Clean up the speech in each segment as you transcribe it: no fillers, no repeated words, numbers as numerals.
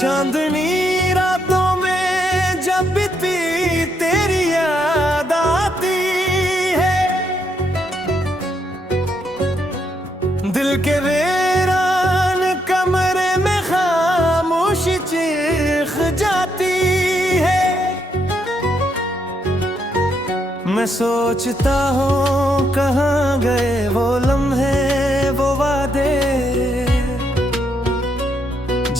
चांदनी रातों में जब भी तेरी याद आती है, दिल के वीरान कमरे में खामोशी चीख जाती है। मैं सोचता हूँ कहाँ गए वो लम्हे, वो वादे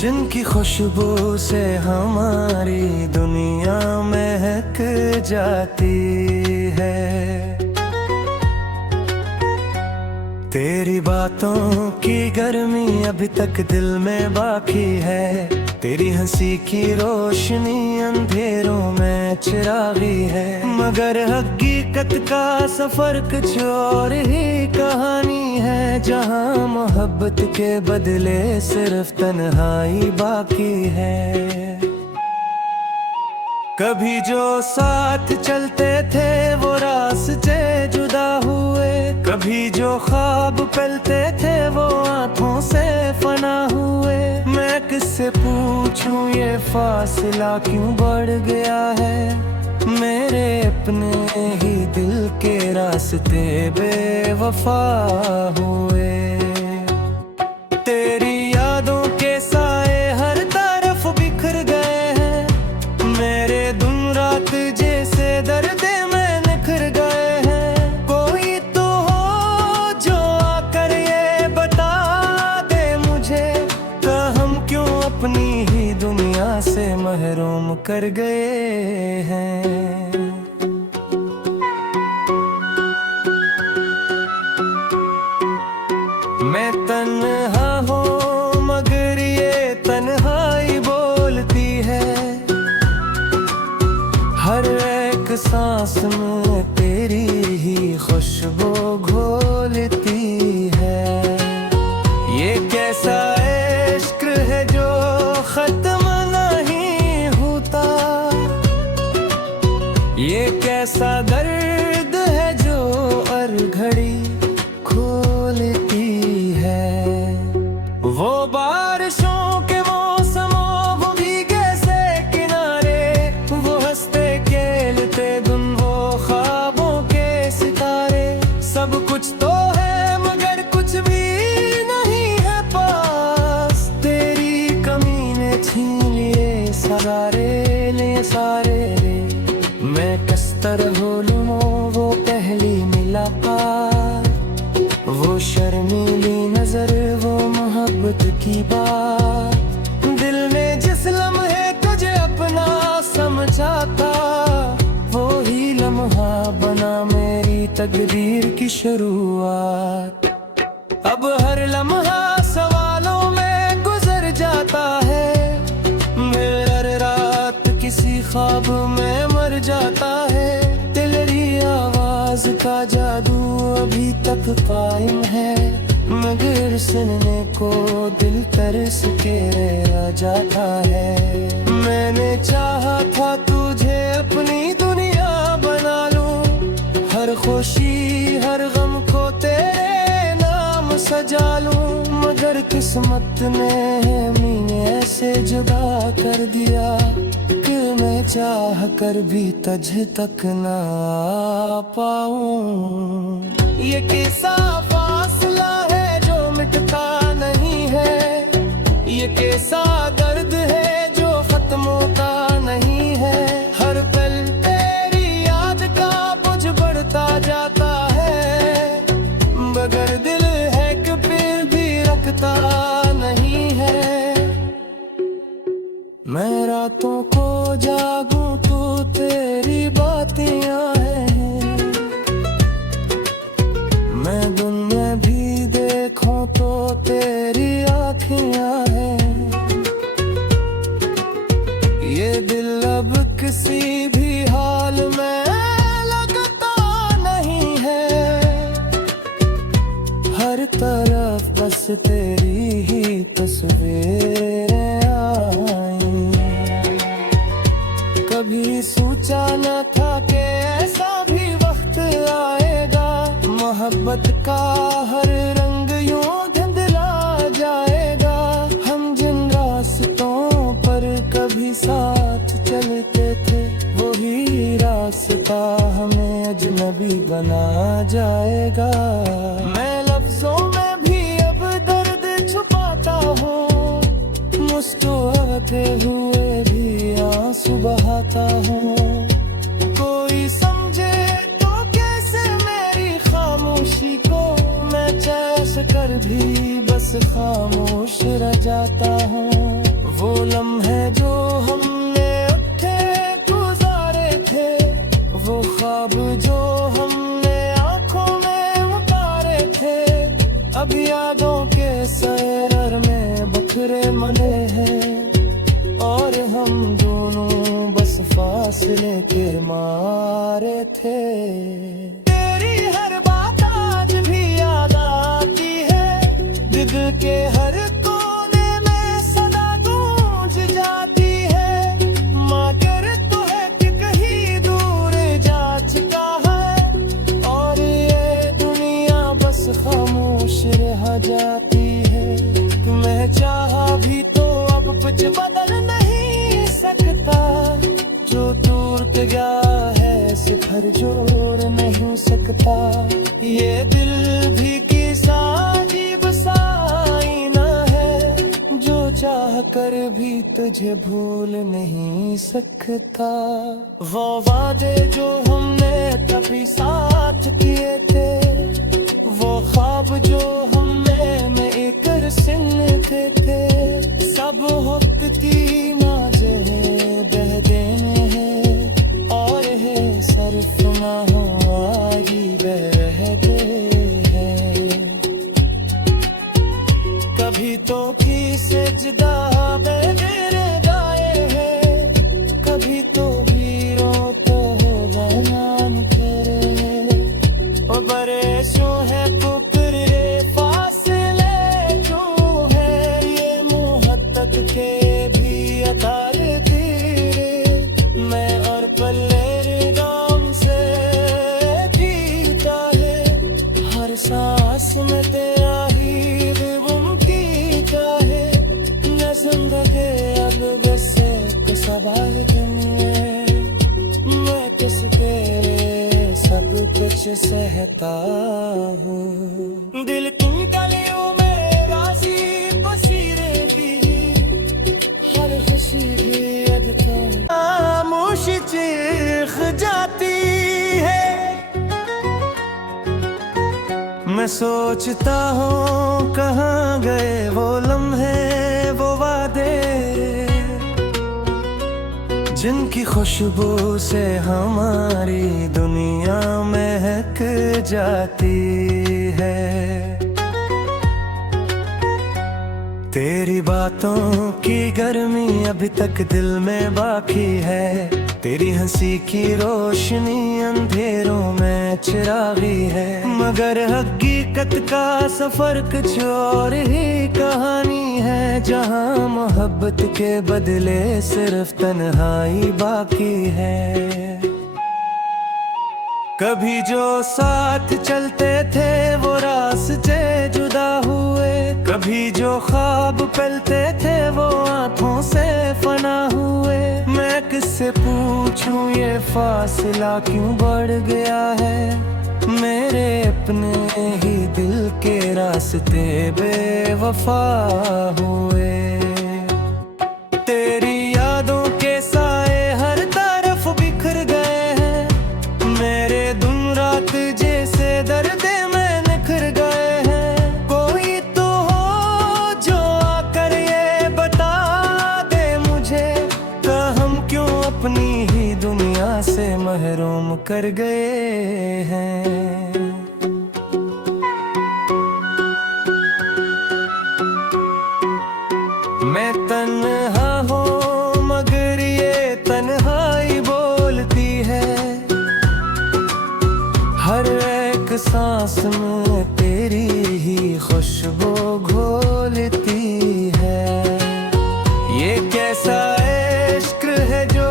जिनकी खुशबू से हमारी दुनिया महक जाती है। तेरी बातों की गर्मी अभी तक दिल में बाकी है, तेरी हंसी की रोशनी अंधेरों में चिरागी है। मगर हकीकत का सफर कुछ और ही कहानी है, जहां मोहब्बत के बदले सिर्फ तन्हाई बाकी है। कभी जो साथ चलते थे वो रास्ते जुदा हुए, कभी जो ख्वाब पलते थे वो आंखों से फना हुए। मैं किससे पूछूं ये फासला क्यों बढ़ गया है, मेरे अपने ही दिल के रास्ते बेवफा हुए। तेरी यादों के साए हर तरफ बिखर गए हैं, मेरे दिन रात जैसे दर्द में निखर गए हैं। कोई तो हो जो आकर ये बता दे मुझे, कि हम क्यों अपनी ही दुनिया से महरूम कर गए हैं। मैं तन्हा हूँ मगर ये तन्हाई बोलती है, हर एक सांस में तेरी ही खुशबू घोलती है। ये कैसा इश्क है जो खत्म नहीं होता, ये कैसा दर्द है जो हर घड़ी खोलती है। वो बारिशों के मौसमों, वो भीगे से किनारे, वो हंसते खेलते दिन, वो ख्वाबों के सितारे। सब कुछ तो है मगर कुछ भी नहीं है पास, तेरी कमी ने छीन लिए सारे। मैं किस तरह भूलूं वो पहली मुलाकात, वो शर्मीली नजर, वो मोहब्बत की बात। दिल ने जिस लम्हे तुझे अपना समझा था, वो ही लम्हा बना मेरी तकदीर की शुरुआत। अब हर लम्हा सवालों में गुजर जाता है, हर रात किसी ख्वाब में मर जाता है। तेरी आवाज का जादू अभी तक कायम है, मगर सुनने को दिल तरस के रह जाता है। मैंने चाहा था तुझे अपनी दुनिया बना लूं, हर खुशी हर गम को तेरे नाम सजा लूं। मगर किस्मत ने हमें ऐसे जुदा कर दिया कि मैं चाह कर भी तुझ तक ना पाऊं। ये कैसा फासला है जो मिटता नहीं है, ये कैसा दर्द है जो खत्म होता नहीं है। हर पल तेरी याद का बोझ बढ़ता जाता है, मगर दिल है कि फिर भी रखता नहीं है। मैं रातों को जागूं तो तेरी बातियां हैं, मैं दिन में भी देखूं तो तेरी आँखियां हैं। ये दिल अब किसी भी हाल में लगता नहीं है, हर तरफ बस तेरी ही तस्वीरें आई। कभी सोचा न था कि ऐसा भी वक्त आएगा, मोहब्बत का हर रंग यूं धुंधला जाएगा। हम जिन रास्तों पर अजनबी बना जाएगा। मैं लफ्जों में भी अब दर्द छुपाता हूँ, मुस्कुराते हुए भी आंसू बहाता हूँ। कोई समझे तो कैसे मेरी खामोशी को, मैं चैस कर भी बस खामोश रह जाता हूँ। वो लम्हे जो हमने उठे गुजारे थे, वो ख्वाब जो हमने आंखों में उतारे थे, अब यादों के सैर में बखरे मने हैं, और हम दोनों बस फासले के मारे थे। तेरी हर बात आज भी याद आती है, दिल के हर कोने में सदा गूंज जाती है। मगर तू है कि कहीं दूर जा चुका है, और ये दुनिया बस खामोश रह जाती है। मैं चाहा भी तो अब कुछ बदल नहीं सकता, जो टूट गया है सिखर जोड़ नहीं सकता। ये दिल भी किसा अजीब सा आईना है, जो चाह कर भी तुझे भूल नहीं सकता। वो वादे जो हमने कभी साथ किए थे, वो ख्वाब जो हमने में एक सिनते थे, सब होती नाज़े बह देने हैं, और है सरफ ना हो आगी बह रह गए हैं। कभी तो की सजदा में मेरे गाए हैं, कभी तो भी रोते हो नाम तेरे। ओ बरसों है पुकरे फासले जो है, ये मोहब्बत के भी अतार तेरे। मैं और पल्ले नाम से जीता है, हर सांस में तेरा ही मुमकिन है। न जिंदगी अब बस एक सवाल है, मैं किस तेरे सब कुछ सहता हूँ। दिल की गलियों में राजी बशीरे भी, हर खुशी भी अब तो खामोशी चीख जाती है। मैं सोचता हूँ कहाँ गए वो लम्हे वो वादे, जिनकी खुशबू से हमारी दुनिया महक जाती है। तेरी बातों की गर्मी अभी तक दिल में बाकी है, तेरी हंसी की रोशनी अंधेरों में चिरागी है। मगर हकीकत का सफर कुछ और ही कहानी है, जहाँ मोहब्बत के बदले सिर्फ तन्हाई बाकी है। कभी जो साथ चलते थे वो रास्ते जुदा हुए, कभी जो ख्वाब पलते थे वो आंखों से फना हुए। मैं किससे पूछूं ये फासला क्यों बढ़ गया है, मेरे अपने ही दिल के रास्ते बेवफा हुए। तेरी यादों के साए हर तरफ बिखर गए हैं, मेरे दिन रात जैसे दर्द में निखर गए हैं। कोई तो हो जो आकर ये बता दे मुझे, कि हम क्यों अपनी ही दुनिया से महरूम कर गए हैं। मैं तन्हा हूँ मगर ये तन्हाई बोलती है, हर एक सांस में तेरी ही खुशबू घोलती है। ये कैसा इश्क है जो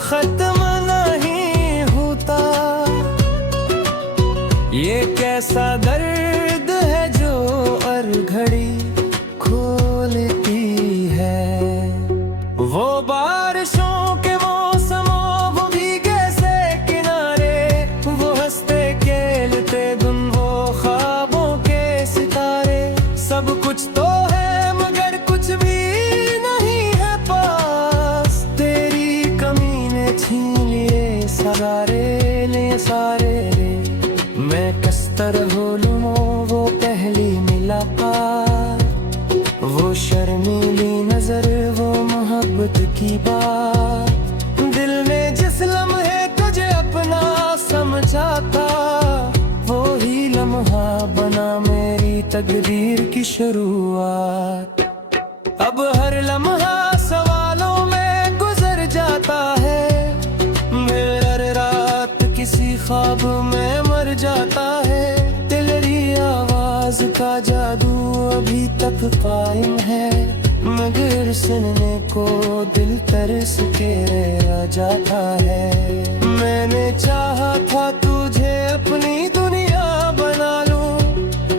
खत्म नहीं होता, ये कैसा दर्द है जो हर घड़ी खोलती है। वो बारिशों के मौसमों वो भीगे से किनारे, वो हंसते किस तरह लूं वो पहली मुलाकात, वो शर्मीली नजर, वो मोहब्बत की बात। दिल ने जिस लम्हे तुझे अपना समझा था, वो ही लम्हा बना मेरी तकदीर की शुरुआत। अब हर लम्हा सवालों में गुजर जाता है, हर रात किसी ख्वाब में मर जाता है। तेरी आवाज का जादू अभी तक कायम है, मगर सुनने को दिल तरस के रह जाता है। मैंने चाहा था तुझे अपनी दुनिया बना लूं,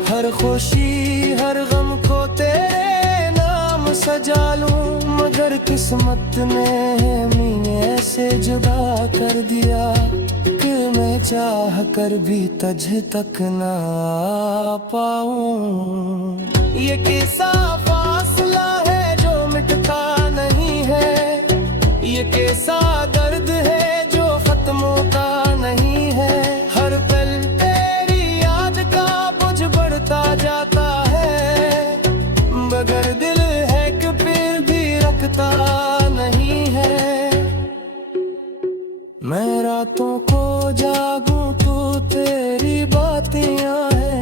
हर खुशी हर गम को तेरे नाम सजा लूं, मगर किस्मत ने हमें ऐसे जुदा कर दिया कि मैं चाह कर भी तुझ तक ना आ पाऊं। ये कैसा फासला है जो मिटता नहीं है, ये कैसा दर्द है जो खत्म होता नहीं है। हर पल तेरी याद का बोझ बढ़ता जाता है, मगर दिल है कि फिर भी रखता नहीं है। मैं रातों को जागूं तो तेरी बातें आए,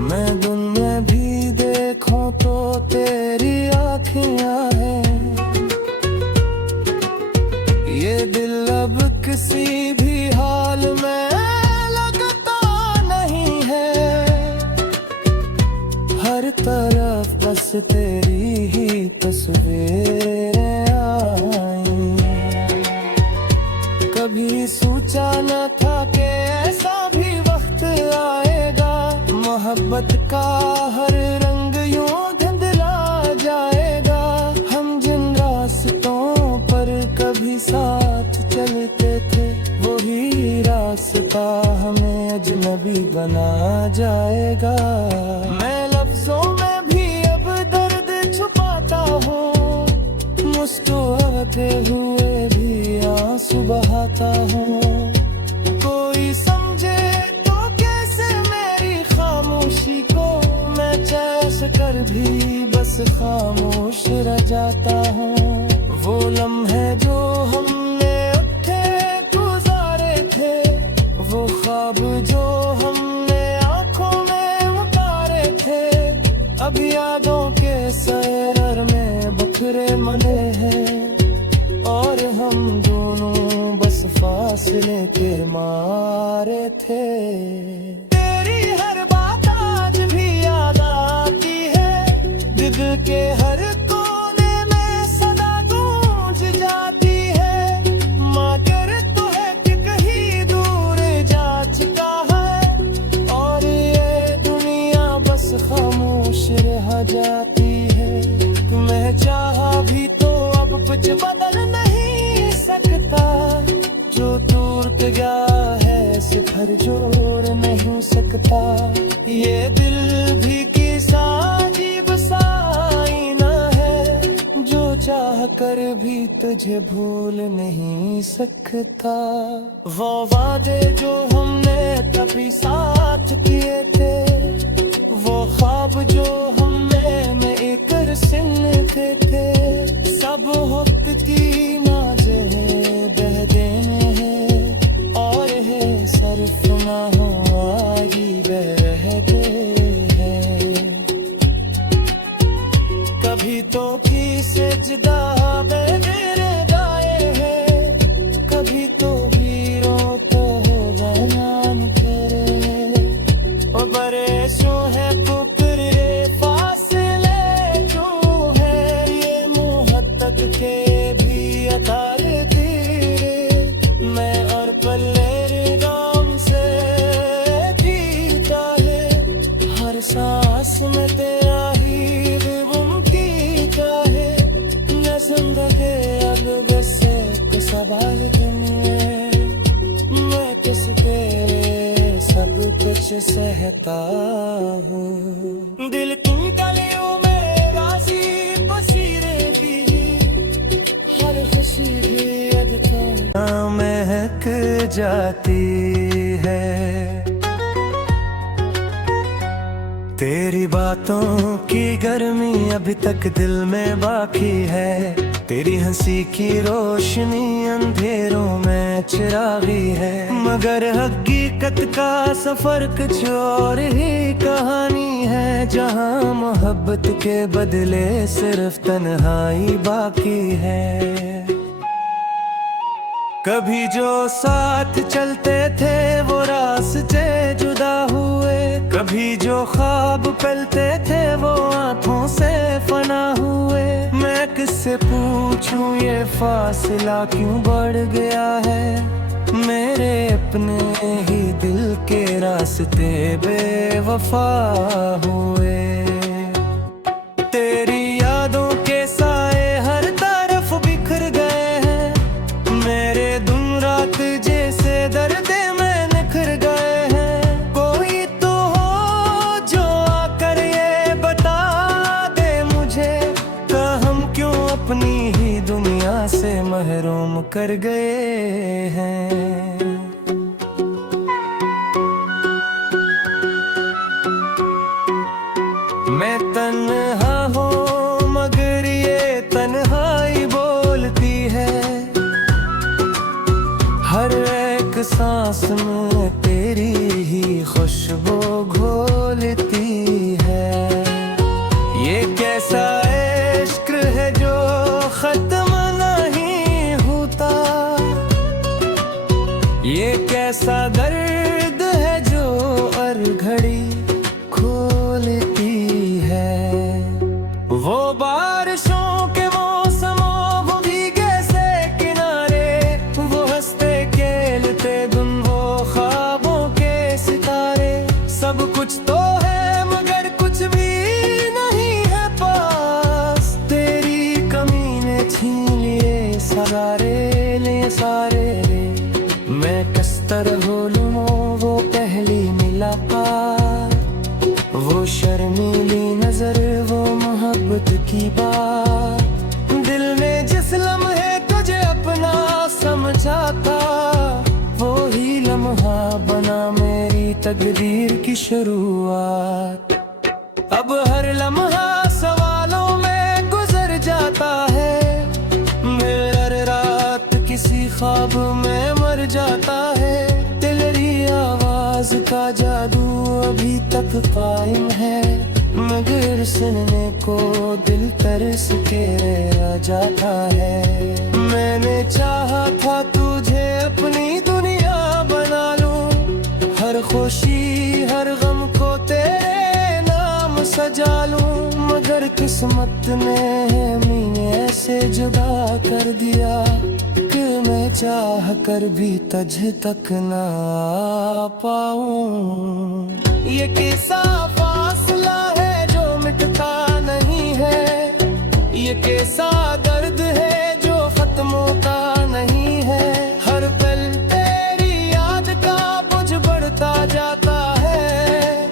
मैं दिन में भी देखूं तो तेरी आँखें आए। ये दिल अब किसी भी हाल में लगता नहीं है, हर तरफ बस तेरी ही तस्वीरें आई। कभी सोचा न था कि ऐसा भी वक्त आएगा, मोहब्बत का हर रंग यूं धुंधला जाएगा। हम जिन रास्तों पर कभी साथ चलते थे, वही रास्ता हमें अजनबी बना जाएगा। मैं लफ्जों में भी अब दर्द छुपाता हूँ, मुस्कुराते हुए भी आंसू बहाता हूँ। कोई समझे तो कैसे मेरी खामोशी को, मैं चैस कर भी बस खामोश रह जाता हूँ। वो लम्हे जो हमने उठे गुजारे थे, वो ख्वाब जो हमने आँखों में उतारे थे, अब यादों के सैर में बखरे मने हैं, और हम दोनों बस फासले के मारे थे। तेरी हर बात आज भी याद आती है, दिल के हर कोने में सदा गूंज जाती है। मगर तू है कि कहीं दूर जा चुका है, और ये दुनिया बस खामोश रह जाती है। मैं चाहा भी तो अब कुछ बदल नहीं सकता, जो टूट गया है सिखर जोड़ नहीं सकता। ये दिल भी किसा अजीब सा आईना है, जो चाह कर भी तुझे भूल नहीं सकता। वो वादे जो हमने कभी साथ किए थे, वो ख्वाब जो हमने में एक सुनते थे, सब वक्त की नाज़े बह देने हैं, और है सर्फ ना हो आगी बह रह गए हैं। कभी तो की सजदा में मेरे गाए हैं, कभी तो वीरों को बयान करे। ओ बड़े शो है पुकरे फासले जो है, ये मुहब्बत के भी अतार तेरे। मैं और पल्ले नाम से जीता है, हर सांस में तेरा ही मुमकिन है। मैं जिंदगी अब बस को सवाल दुनिया, मैं किस तेरे सब कुछ सहता हूँ। दिल की गलियों में राशि बशीरे की, हर खुशी भी अदता महक जाती है। तेरी बातों की गर्मी अभी तक दिल में बाकी है। तेरी हंसी की रोशनी अंधेरों में चिरागी है। मगर हकीकत का सफर कुछ और ही कहानी है, जहां मोहब्बत के बदले सिर्फ तन्हाई बाकी है। कभी जो साथ चलते थे वो रास्ते जुदा हुए, कभी जो ख्वाब पलते थे वो आंखों से फना हुए। मैं किससे पूछूं ये फासला क्यों बढ़ गया है, मेरे अपने ही दिल के रास्ते बेवफा हुए। तेरी यादों के साए हर तरफ बिखर गए हैं, मेरे दिन रात जैसे दर्द में निखर गए हैं। कोई तो हो जो आकर ये बता दे मुझे, कि हम क्यों अपनी ही दुनिया से महरूम कर गए हैं। मैं तन्हा हूँ मगर ये तन्हाई बोलती है, हर एक सांस में तेरी ही खुशबू घोलती है। ये कैसा इश्क है जो खत्म नहीं होता, ये कैसा दर्द है जो हर घड़ी खोलती है। वो बारिशों के मौसमों वो भीगे से किनारे, वो हंसते खेलते दिन वो ख्वाबों के सितारे। सब कुछ तो है मगर कुछ भी नहीं है पास, तेरी कमी ने छीन लिए सारे। मैं किस तरह भूलूं वो पहली मुलाकात, वो शर्मीली नजर, वो मोहब्बत की बात। दिल ने जिस लम्हे तुझे अपना समझा था, वो ही लम्हा बना मेरी तकदीर की शुरुआत। अब हर लम्हा सवालों में गुजर जाता है, हर रात किसी ख्वाब में मर जाता है। तेरी आवाज का जादू अभी तक कायम है, मगर सुनने को दिल तरस के रह जाता है। मैंने चाहा था तुझे अपनी दुनिया बना लूं, हर खुशी हर गम को तेरे नाम सजा लूं। मगर किस्मत ने हमें ऐसे जुदा कर दिया कि मैं चाह कर भी तुझ तक ना आ पाऊं। ये कैसा फासला है जो मिटता नहीं है, ये कैसा दर्द है जो खत्म होता नहीं है। हर पल तेरी याद का बोझ बढ़ता जाता है,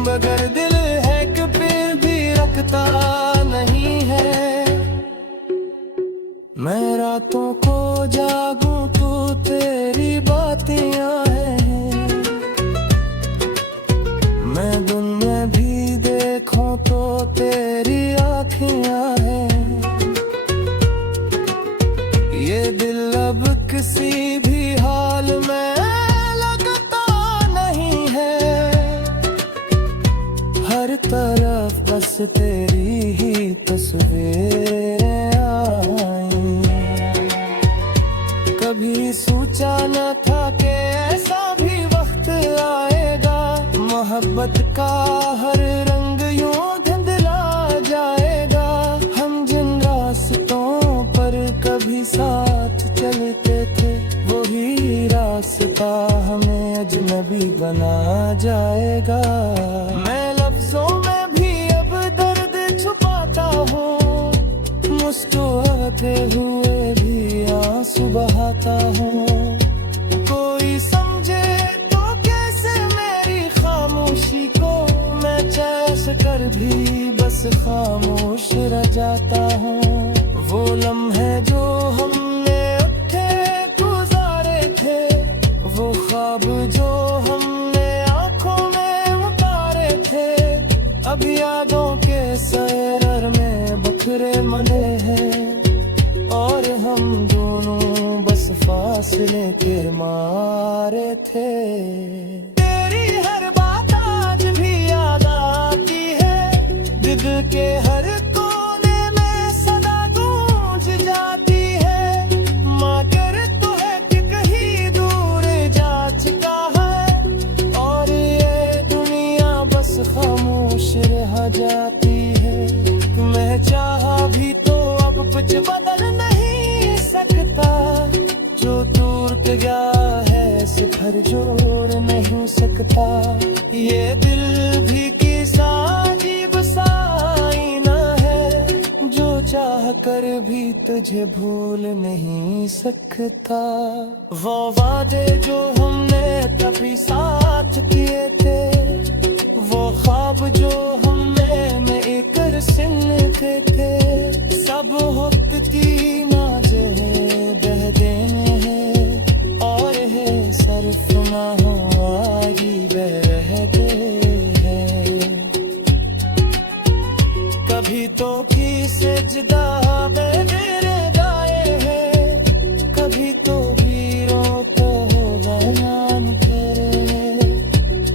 मगर दिल है कि फिर भी रखता नहीं है। मैं रातों को जागूं तो तेरी बातें हैं, मैं दिन में भी देखूं तो तेरी आँखें हैं। ये दिल अब किसी भी हाल में लगता नहीं है, हर तरफ बस तेरी ही तस्वीरें आई। कभी सोचा न था कि ऐसा भी वक्त आएगा, मोहब्बत का हर रंग यूं धुंधला जाएगा। हम जिन रास्तों पर कभी साथ चलते थे, वही रास्ता हमें अजनबी बना जाएगा। मैं लफ्जों में भी अब दर्द छुपाता हूँ, मुस्कुराते हुए भी आंसू बहाता हूँ। कोई समझे तो कैसे मेरी खामोशी को, मैं चैस कर भी बस खामोश रह जाता हूँ। वो लम्हे जो हमने उठे जो हमने आंखों में उतारे थे, अब यादों के सैर में बखरे मने हैं। और हम दोनों बस फासले के मारे थे। तेरी हर बात आज भी याद आती है, दिल के हर कोने में सदा गूंज जाती है। मगर तू है कि कहीं दूर जा चुका है, और ये दुनिया बस खामोश रह जाती है। मैं चाहा भी तो अब कुछ बदल नहीं सकता, जो टूट गया है सिखर जोड़ नहीं सकता। ये दिल भी किसा अजीब सा आईना है, जो चाह कर भी तुझे भूल नहीं सकता। वो वादे जो हमने कभी साथ किए थे, वो ख्वाब जो हमने में एक सिनते थे, सब वक्त की नाज़े बह देने हैं, और है सर्फ ना हो आगी बह गए हैं। कभी तो की सजदा में मेरे गाए हैं, कभी तो वीरों को होगा नाम तेरे।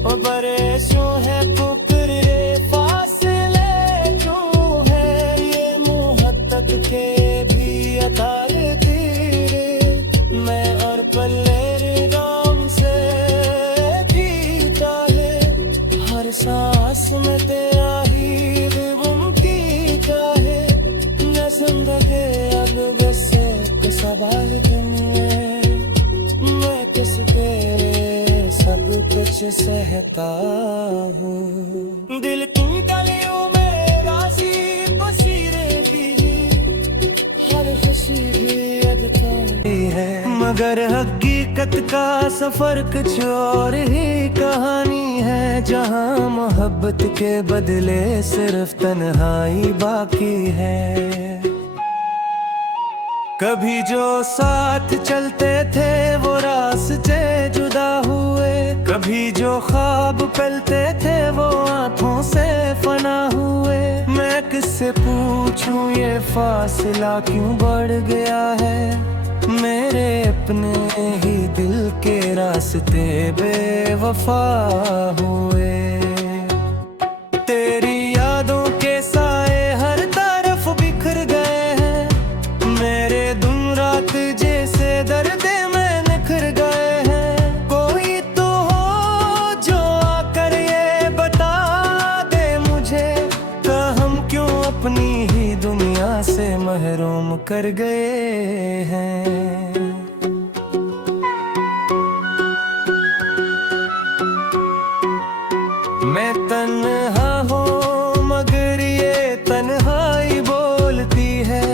और बड़े शो है पुकरे फासले क्यों है, ये मोहब्बत के भी अतार तेरे। मैं और पल्ले राम से जीता है, हर सांस में तेरा ही मुमकिन चाहे। न जिंदगी अब बस एक सवाल दुनिया, मैं किसके सब कुछ सहता हूँ। दिल की गलियों में राजी बशीरें भी, हर खुशी भी अदताई है। मगर हकीकत का सफर कुछ और ही कहानी है, जहाँ मोहब्बत के बदले सिर्फ तन्हाई बाकी है। कभी जो साथ चलते थे वो रास्ते जुदा हुए, कभी जो ख्वाब पलते थे वो आंखों से फना हुए। मैं किससे पूछूं ये फासला क्यों बढ़ गया है, मेरे अपने ही दिल के रास्ते बेवफा हुए। तेरी यादों के साए हर तरफ बिखर गए हैं, मेरे दिन रात जैसे दर्द में निखर गए हैं। कोई तो हो जो आकर ये बता दे मुझे, कि हम क्यों अपनी ही दुनिया से महरूम कर गए हैं। मैं तन्हा हूँ मगर ये तन्हाई बोलती है,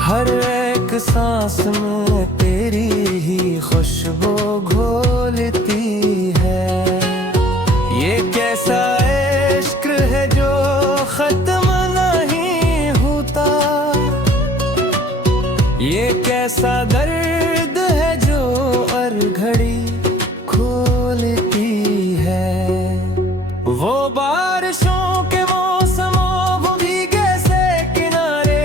हर एक सांस में तेरी ही खुशबू घोलती है। ये कैसा इश्क है जो खत्म नहीं होता, ये कैसा दर्द है जो हर घड़ी खोलती है। वो बारिशों के मौसमों, वो भीगे से किनारे,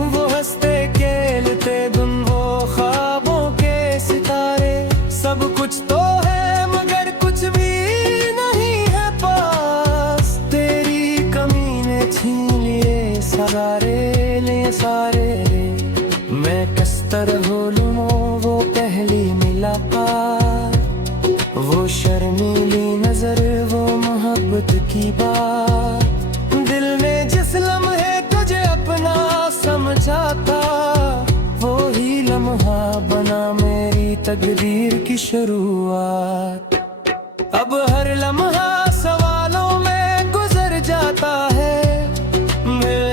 वो हंसते खेलते दिन, वो ख्वाबों के सितारे। सब कुछ तो है मगर कुछ भी नहीं है पास, तेरी कमी ने छीन लिए सारे। मैं किस तरह भूलूं वो पहली मुलाकात, वो शर्मीली नजर, वो मोहब्बत की बात। दिल ने जिस लम्हे तुझे अपना समझा था, वो ही लम्हा बना मेरी तकदीर की शुरुआत। अब हर लम्हा सवालों में गुजर जाता है,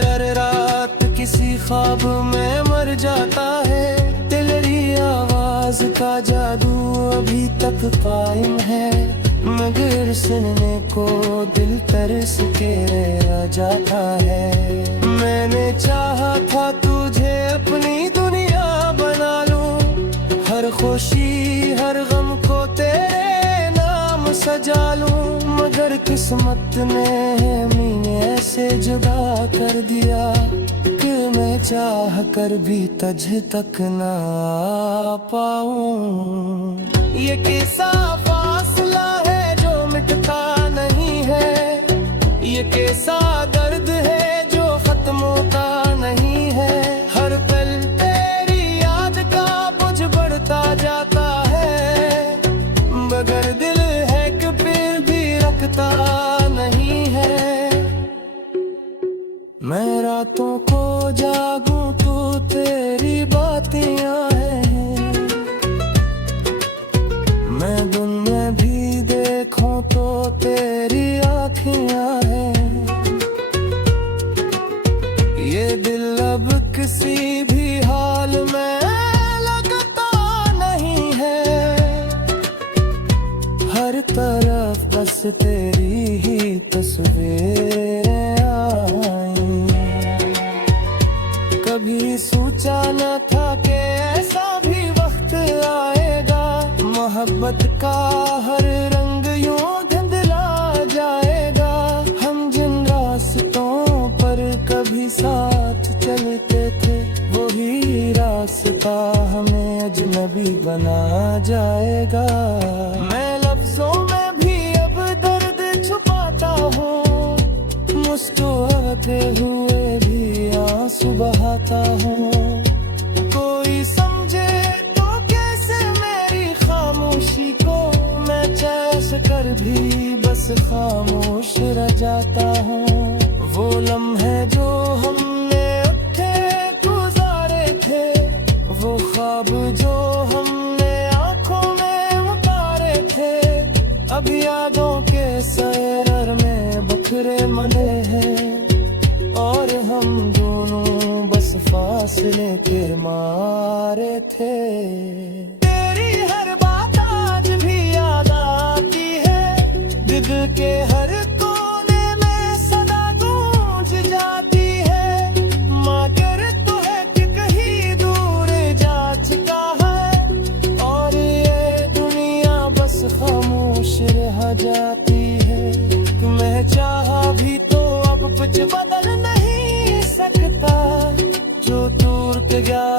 हर रात किसी ख्वाब में मर जाता है। तेरी आवाज का जादू अभी तक कायम है, मगर सुनने को दिल तरस के रह जाता है। मैंने चाहा था तुझे अपनी दुनिया बना लूं, हर खुशी हर गम को तेरे नाम सजा लूं, मगर किस्मत ने हमें ऐसे जुदा कर दिया कि मैं चाह कर भी तुझ तक ना पाऊं। ये कैसा फासला है जो मिटता नहीं है, ये कैसा दर्द है जो खत्म होता नहीं है। हर पल तेरी याद का बोझ बढ़ता जाता है, मगर दिल है कि फिर भी रखता नहीं है। मैं रातों को जागूं तो तेरी बातियां हैं, मैं दिन में भी देखूं तो तेरी आँखियां हैं। ये दिल अब किसी भी हाल में लगता नहीं है, हर तरफ बस तेरी ही तस्वीरें आई। कभी सोचा न था कि ऐसा भी वक्त आएगा, मोहब्बत का हर रंग यूं धुंधला जाएगा। हम जिन रास्तों पर कभी साथ चलते थे, वही रास्ता हमें अजनबी बना जाएगा। मैं लफ्जों में भी अब दर्द छुपाता हूँ, मुस्कुराते हुए भी आंसू बहाता हूँ। कोई समझे तो कैसे मेरी खामोशी को, मैं चैस कर भी बस खामोश रह जाता हूँ। वो लम्हे जो हमने उठे गुजारे थे, वो ख्वाब जो हमने आंखों में उतारे थे, अब यादों के सैर में बखरे मने हैं, और हम दोनों बस फासले के मारे थे। तेरी हर बात आज भी याद आती है, दिल के हर कोने में सदा गूंज जाती है। मगर तो है कि कहीं दूर जा चुका है, और ये दुनिया बस खामोश रह जाती है। मैं चाहा भी तो अब कुछ बदल नहीं सकता, जो दूर के गया